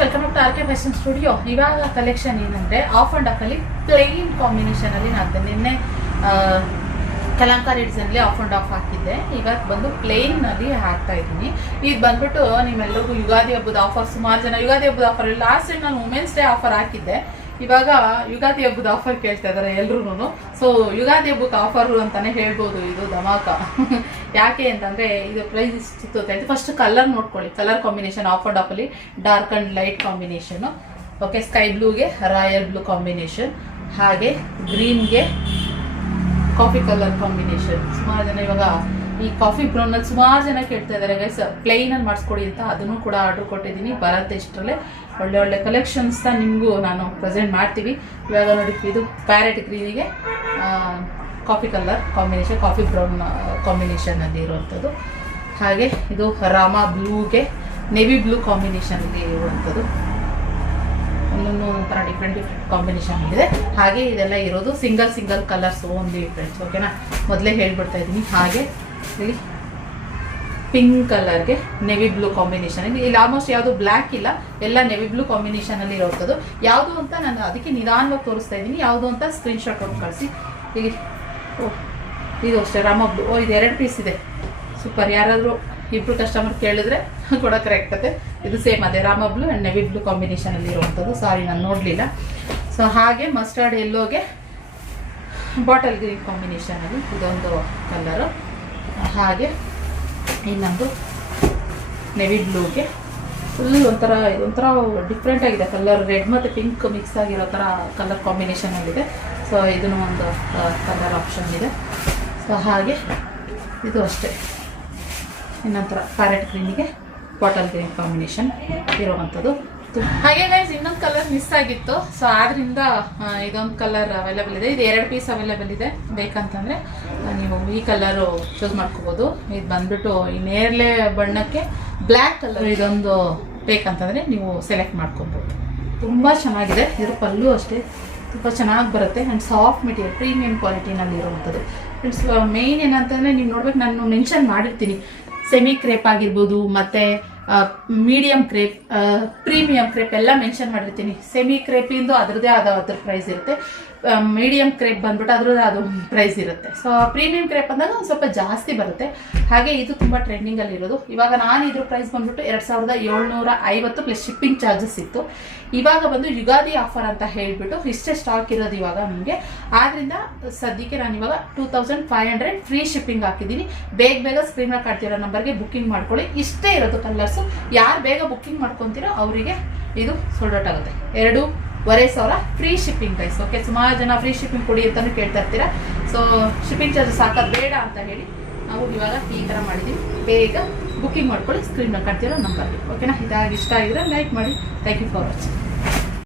Welcome to R K fashion studio. ಇವಾಗ collection ಏನಂದರೆ off and ಆಫಲ್ಲಿ ಪ್ಲೇನ್ ಕಾಂಬಿನೇಷನಲ್ಲಿ ನಾನು ನಿನ್ನೆ ಕಲಂಕಾರಿ ಡಿಸೈನಲ್ಲಿ ಆಫ್ ಆ್ಯಂಡ್ ಆಫ್ ಹಾಕಿದ್ದೆ. ಇವಾಗ ಬಂದು ಪ್ಲೇನ್ನಲ್ಲಿ ಹಾಕ್ತಾ ಇದ್ದೀನಿ. ಇದು ಬಂದ್ಬಿಟ್ಟು ನಿಮ್ಮೆಲ್ಲರಿಗೂ ಯುಗಾದಿ ಹಬ್ಬದ ಆಫರ್, ಸುಮಾರು ಜನ ಯುಗಾದಿ ಹಬ್ಬದ ಆಫರ್, ಲಾಸ್ಟ್ ಟೈಮ್ ನಾನು ವುಮೆನ್ಸ್ ಡೇ ಆಫರ್ ಹಾಕಿದ್ದೆ. ಇವಾಗ ಯುಗಾದಿ ಹಬ್ಬದ ಆಫರ್ ಕೇಳ್ತಾ ಇದ್ದಾರೆ ಎಲ್ರೂ. ಸೊ ಯುಗಾದಿ ಹಬ್ಬಕ್ಕೆ ಆಫರು ಅಂತಲೇ ಹೇಳ್ಬೋದು. ಇದು ಧಮಾಕ. ಯಾಕೆ ಅಂತಂದರೆ ಇದು ಪ್ರೈಸ್ ಇಷ್ಟಿತ್ತು ಅಂತ. ಫಸ್ಟ್ ಕಲರ್ ನೋಡ್ಕೊಳ್ಳಿ. ಕಲರ್ ಕಾಂಬಿನೇಷನ್ ಆಫ್ ಆ್ಯಂಡ್ ಆಫಲ್ಲಿ dark and light combination. Okay, sky ಬ್ಲೂಗೆ ರಾಯಲ್ ಬ್ಲೂ ಕಾಂಬಿನೇಷನ್, ಹಾಗೆ ಗ್ರೀನ್ಗೆ ಕಾಫಿ ಕಲರ್ ಕಾಂಬಿನೇಷನ್. ಸುಮಾರು ಜನ ಇವಾಗ ಈ ಕಾಫಿ ಬ್ರೌನಲ್ಲಿ ಸುಮಾರು ಜನ ಕೇಳ್ತಾ ಇದ್ದಾರೆ ಗೈಸ್, ಪ್ಲೈನಲ್ಲಿ ಮಾಡಿಸ್ಕೊಡಿ ಅಂತ. ಅದನ್ನು ಕೂಡ ಆರ್ಡ್ರ್ ಕೊಟ್ಟಿದ್ದೀನಿ. ಬರುತ್ತೆ ಇಷ್ಟರಲ್ಲೇ ಒಳ್ಳೆ ಒಳ್ಳೆ ಕಲೆಕ್ಷನ್ಸ್ನ ನಿಮಗೂ ನಾನು ಪ್ರೆಸೆಂಟ್ ಮಾಡ್ತೀವಿ. ಇವಾಗ ನೋಡಿ, ಇದು ಪ್ಯಾರೆಟ್ ಗ್ರೀನಿಗೆ coffee colour combination, coffee brown ಕಾಂಬಿನೇಷನಲ್ಲಿ ಇರುವಂಥದ್ದು. ಹಾಗೆ ಇದು ರಾಮ ಬ್ಲೂಗೆ ನೆವಿ ಬ್ಲೂ ಕಾಂಬಿನೇಷನ್ಗೆ ಇರುವಂಥದ್ದು. ಒಂದೊಂದು ಒಂಥರ ಡಿಫ್ರೆಂಟ್ ಕಾಂಬಿನೇಷನ್ ಇದೆ. ಹಾಗೆ ಇದೆಲ್ಲ ಇರೋದು ಸಿಂಗಲ್ ಕಲರ್ಸ್ ಓನ್ಲಿ ಫ್ರೆಂಡ್ಸ್. ಓಕೆನಾ, ಮೊದಲೇ ಹೇಳ್ಬಿಡ್ತಾ ಇದ್ದೀನಿ. ಹಾಗೆ ಇಲ್ಲಿ ಪಿಂಕ್ ಕಲರ್ಗೆ ನೆವಿ ಬ್ಲೂ ಕಾಂಬಿನೇಷನ್. ಇಲ್ಲಿ ಆಲ್ಮೋಸ್ಟ್ ಯಾವುದು ಬ್ಲ್ಯಾಕ್ ಇಲ್ಲ, ಎಲ್ಲ ನೆವಿ ಬ್ಲೂ ಕಾಂಬಿನೇಷನಲ್ಲಿ ಇರೋಂಥದ್ದು. ಯಾವುದು ಅಂತ ನಾನು ಅದಕ್ಕೆ ನಿಧಾನವಾಗಿ ತೋರಿಸ್ತಾ ಇದ್ದೀನಿ. ಯಾವುದು ಅಂತ ಸ್ಕ್ರೀನ್ಶಾಟ್ ಒಂದು ಕಳಿಸಿ. ಇಲ್ಲಿ ಇದು ಅಷ್ಟೇ ರಾಮ ಬ್ಲೂ. ಇದು 2 ಪೀಸ್ ಇದೆ. ಸೂಪರ್. ಯಾರಾದರೂ ಇಬ್ಬರು ಕಸ್ಟಮರ್ ಕೇಳಿದ್ರೆ ಕೊಡೋಕೆ ಆಗ್ತದೆ. ಇದು ಸೇಮ್ ಅದೇ ರಾಮ ಬ್ಲೂ ಆ್ಯಂಡ್ ನೆವಿ ಬ್ಲೂ ಕಾಂಬಿನೇಷನಲ್ಲಿ ಇರುವಂಥದ್ದು. ಸಾರಿ, ನಾನು ನೋಡಲಿಲ್ಲ. ಸೊ ಹಾಗೆ ಮಸ್ಟರ್ಡ್ ಎಲ್ಲೋಗೆ ಬಾಟಲ್ ಗ್ರೀನ್ ಕಾಂಬಿನೇಷನಲ್ಲಿ ಇದೊಂದು ಕಲರು. ಹಾಗೆ ಇನ್ನೊಂದು ನೆವಿ ಬ್ಲೂಗೆ ಫುಲ್ ಒಂಥರ ಡಿಫ್ರೆಂಟ್ ಆಗಿದೆ ಕಲರ್. ರೆಡ್ ಮತ್ತು ಪಿಂಕ್ ಮಿಕ್ಸ್ ಆಗಿರೋ ಥರ ಕಲರ್ ಕಾಂಬಿನೇಷನಲ್ಲಿದೆ. ಸೊ ಇದನ್ನು ಒಂದು ಕಲರ್ ಆಪ್ಷನ್ ಇದೆ. ಸೊ ಹಾಗೆ ಇದು ಅಷ್ಟೇ ಇನ್ನೊಂಥರ ಪ್ಯಾರೆಟ್ ಗ್ರೀನಿಗೆ ಬಾಟಲ್ ಗ್ರೀನ್ ಕಾಂಬಿನೇಷನ್ ಇರುವಂಥದ್ದು. ಹಾಗೆ ಗೈಸ್, ಇನ್ನೊಂದು ಕಲರ್ ಮಿಸ್ ಆಗಿತ್ತು. ಸೊ ಆದ್ದರಿಂದ ಇದೊಂದು ಕಲರ್ ಅವೈಲೇಬಲ್ ಇದೆ. ಇದು 2 ಪೀಸ್ ಅವೈಲೇಬಲ್ ಇದೆ. ಬೇಕಂತಂದರೆ ನೀವು ಈ ಕಲರು ಚೂಸ್ ಮಾಡ್ಕೋಬೋದು. ಇದು ಬಂದ್ಬಿಟ್ಟು ಈ ನೇರಳೆ ಬಣ್ಣಕ್ಕೆ ಬ್ಲ್ಯಾಕ್ ಕಲರ್ ಇದೊಂದು ಬೇಕಂತಂದರೆ ನೀವು ಸೆಲೆಕ್ಟ್ ಮಾಡ್ಕೊಬೋದು. ತುಂಬ ಚೆನ್ನಾಗಿದೆ. ಇದ್ರ ಪಲ್ಲು ಅಷ್ಟೇ ತುಂಬ ಚೆನ್ನಾಗಿ ಬರುತ್ತೆ. ಆ್ಯಂಡ್ ಸಾಫ್ಟ್ ಮೆಟೀರಿಯಲ್, ಪ್ರೀಮಿಯಂ ಕ್ವಾಲಿಟಿನಲ್ಲಿ ಇರುವಂಥದ್ದು. ಫ್ರೆಂಡ್ಸ್, ಮೇಯ್ನ್ ಏನಂತಂದರೆ ನೀವು ನೋಡ್ಬೇಕು, ನಾನು ಮೆನ್ಷನ್ ಮಾಡಿರ್ತೀನಿ. ಸೆಮಿ ಕ್ರೇಪ್ ಆಗಿರ್ಬೋದು, ಮತ್ತು ಮೀಡಿಯಮ್ ಕ್ರೇಪ್, ಪ್ರೀಮಿಯಂ ಕ್ರೇಪ್ ಎಲ್ಲ ಮೆನ್ಷನ್ ಮಾಡಿರ್ತೀನಿ. ಸೆಮಿ ಕ್ರೇಪಿಂದು ಅದರದ್ದೇ ಆದ ಅದ್ರ ಪ್ರೈಸ್ ಇರುತ್ತೆ. ಮೀಡಿಯಮ್ ಕ್ರೇಪ್ ಬಂದ್ಬಿಟ್ಟು ಅದರದ್ದೇ ಅದು ಪ್ರೈಸ್ ಇರುತ್ತೆ. ಸೊ ಪ್ರೀಮಿಯಂ ಕ್ರೇಪ್ ಅಂದಾಗ ಒಂದು ಸ್ವಲ್ಪ ಜಾಸ್ತಿ ಬರುತ್ತೆ. ಹಾಗೆ ಇದು ತುಂಬ ಟ್ರೆಂಡಿಂಗಲ್ಲಿ ಇರೋದು. ಇವಾಗ ನಾನು ಇದ್ರ ಪ್ರೈಸ್ ಬಂದ್ಬಿಟ್ಟು 2750 ಪ್ಲಸ್ ಶಿಪ್ಪಿಂಗ್ ಚಾರ್ಜಸ್ ಇತ್ತು. ಇವಾಗ ಬಂದು ಯುಗಾದಿ ಆಫರ್ ಅಂತ ಹೇಳಿಬಿಟ್ಟು ಇಷ್ಟೇ ಸ್ಟಾಕ್ ಇರೋದು ಇವಾಗ ನಮಗೆ. ಆದ್ದರಿಂದ ಸದ್ಯಕ್ಕೆ ನಾನು ಇವಾಗ 2500 ಫ್ರೀ ಶಿಪ್ಪಿಂಗ್ ಹಾಕಿದ್ದೀನಿ. ಬೇಗ ಸ್ಕ್ರೀನಲ್ಲಿ ಕಾಡ್ತಿರೋ ನಂಬರ್ಗೆ ಬುಕ್ಕಿಂಗ್ ಮಾಡ್ಕೊಳ್ಳಿ. ಇಷ್ಟೇ ಇರೋದು ಕಲರ್ಸು. ಯಾರು ಬೇಗ ಬುಕ್ಕಿಂಗ್ ಮಾಡ್ಕೊತೀರೋ ಅವರಿಗೆ ಇದು ಸೋಲ್ಡ್ ಔಟ್ ಆಗುತ್ತೆ. 2500 ಫ್ರೀ ಶಿಪ್ಪಿಂಗ್ ಗೈಸ್. ಓಕೆ, ಸುಮಾರು ಜನ ಫ್ರೀ ಶಿಪ್ಪಿಂಗ್ ಕೊಡಿ ಅಂತಲೂ ಕೇಳ್ತಾ ಇರ್ತೀರಾ. ಸೊ ಶಿಪ್ಪಿಂಗ್ ಚಾರ್ಜಸ್ ಹಾಕೋದು ಬೇಡ ಅಂತ ಹೇಳಿ ನಾವು ಇವಾಗ ಈ ಥರ ಮಾಡಿದ್ದೀವಿ. ಬೇಗ ಬುಕ್ಕಿಂಗ್ ಮಾಡ್ಕೊಳ್ಳಿ ಸ್ಕ್ರೀನಲ್ಲಿ ಕಾಡ್ತಿರೋ ನಂಬರ್ಗೆ. ಓಕೆನಾ, ಇಷ್ಟ ಆಗಿದ್ರೆ ಲೈಕ್ ಮಾಡಿ. Thank you for watching.